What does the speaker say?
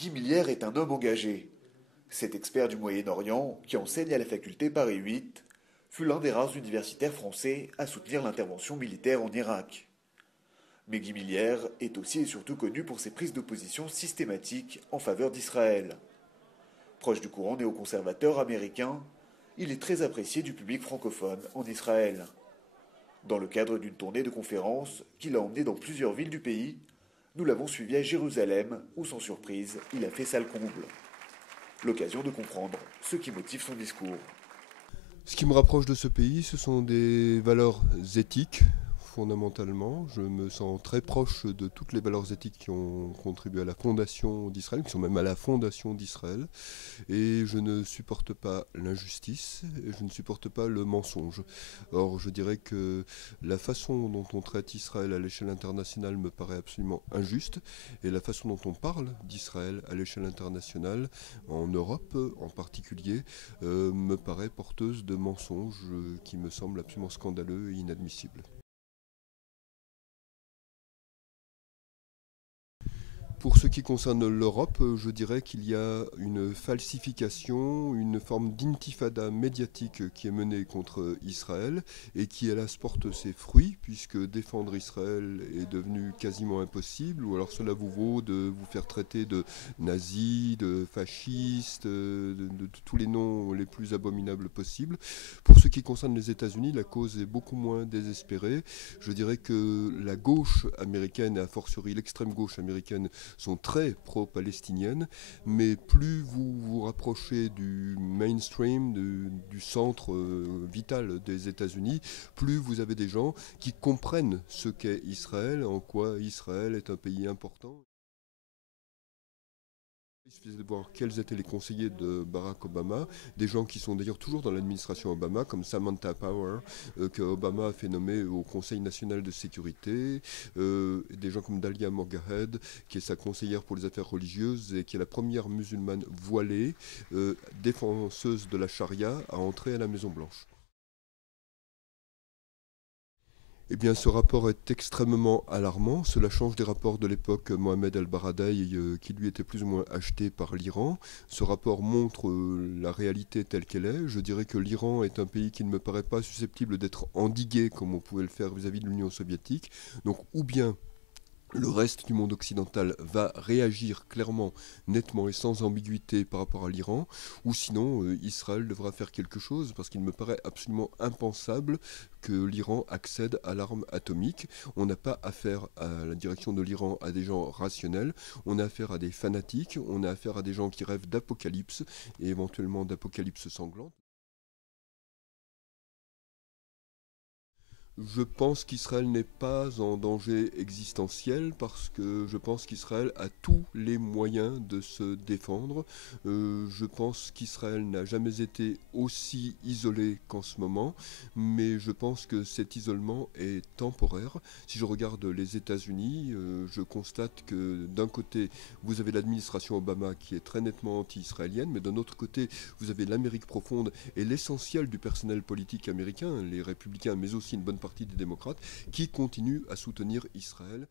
Guy Millière est un homme engagé. Cet expert du Moyen-Orient, qui enseigne à la faculté Paris 8, fut l'un des rares universitaires français à soutenir l'intervention militaire en Irak. Mais Guy Millière est aussi et surtout connu pour ses prises de position systématiques en faveur d'Israël. Proche du courant néoconservateur américain, il est très apprécié du public francophone en Israël. Dans le cadre d'une tournée de conférences qu'il a emmenée dans plusieurs villes du pays, nous l'avons suivi à Jérusalem, où sans surprise, il a fait salle comble. L'occasion de comprendre ce qui motive son discours. Ce qui me rapproche de ce pays, ce sont des valeurs éthiques, fondamentalement. Je me sens très proche de toutes les valeurs éthiques qui ont contribué à la fondation d'Israël, qui sont même à la fondation d'Israël. Et je ne supporte pas l'injustice, et je ne supporte pas le mensonge. Or, je dirais que la façon dont on traite Israël à l'échelle internationale me paraît absolument injuste, et la façon dont on parle d'Israël à l'échelle internationale, en Europe en particulier, me paraît porteuse de mensonges qui me semblent absolument scandaleux et inadmissibles. Pour ce qui concerne l'Europe, je dirais qu'il y a une falsification, une forme d'intifada médiatique qui est menée contre Israël et qui, hélas, porte ses fruits, puisque défendre Israël est devenu quasiment impossible, ou alors cela vous vaut de vous faire traiter de nazis, de fascistes, de tous les noms les plus abominables possibles. Pour ce qui concerne les États-Unis, la cause est beaucoup moins désespérée. Je dirais que la gauche américaine, et a fortiori l'extrême gauche américaine, sont très pro-palestiniennes, mais plus vous vous rapprochez du mainstream, du centre vital des États-Unis, plus vous avez des gens qui comprennent ce qu'est Israël, en quoi Israël est un pays important. Il suffisait de voir quels étaient les conseillers de Barack Obama, des gens qui sont d'ailleurs toujours dans l'administration Obama, comme Samantha Power, que Obama a fait nommer au Conseil national de sécurité, des gens comme Dalia Morgahed, qui est sa conseillère pour les affaires religieuses et qui est la première musulmane voilée, défenseuse de la charia, à entrer à la Maison-Blanche. Eh bien, ce rapport est extrêmement alarmant. Cela change des rapports de l'époque Mohamed El-Baradei, qui lui était plus ou moins acheté par l'Iran. Ce rapport montre la réalité telle qu'elle est. Je dirais que l'Iran est un pays qui ne me paraît pas susceptible d'être endigué comme on pouvait le faire vis-à-vis de l'Union soviétique. Donc, ou bien le reste du monde occidental va réagir clairement, nettement et sans ambiguïté par rapport à l'Iran, ou sinon Israël devra faire quelque chose, parce qu'il me paraît absolument impensable que l'Iran accède à l'arme atomique. On n'a pas affaire à la direction de l'Iran à des gens rationnels, on a affaire à des fanatiques, on a affaire à des gens qui rêvent d'apocalypse, et éventuellement d'apocalypse sanglante. Je pense qu'Israël n'est pas en danger existentiel parce que je pense qu'Israël a tous les moyens de se défendre. Je pense qu'Israël n'a jamais été aussi isolé qu'en ce moment, mais je pense que cet isolement est temporaire. Si je regarde les États-Unis, je constate que d'un côté, vous avez l'administration Obama qui est très nettement anti-israélienne, mais d'un autre côté, vous avez l'Amérique profonde et l'essentiel du personnel politique américain, les républicains, mais aussi une bonne partie des démocrates, qui continuent à soutenir Israël.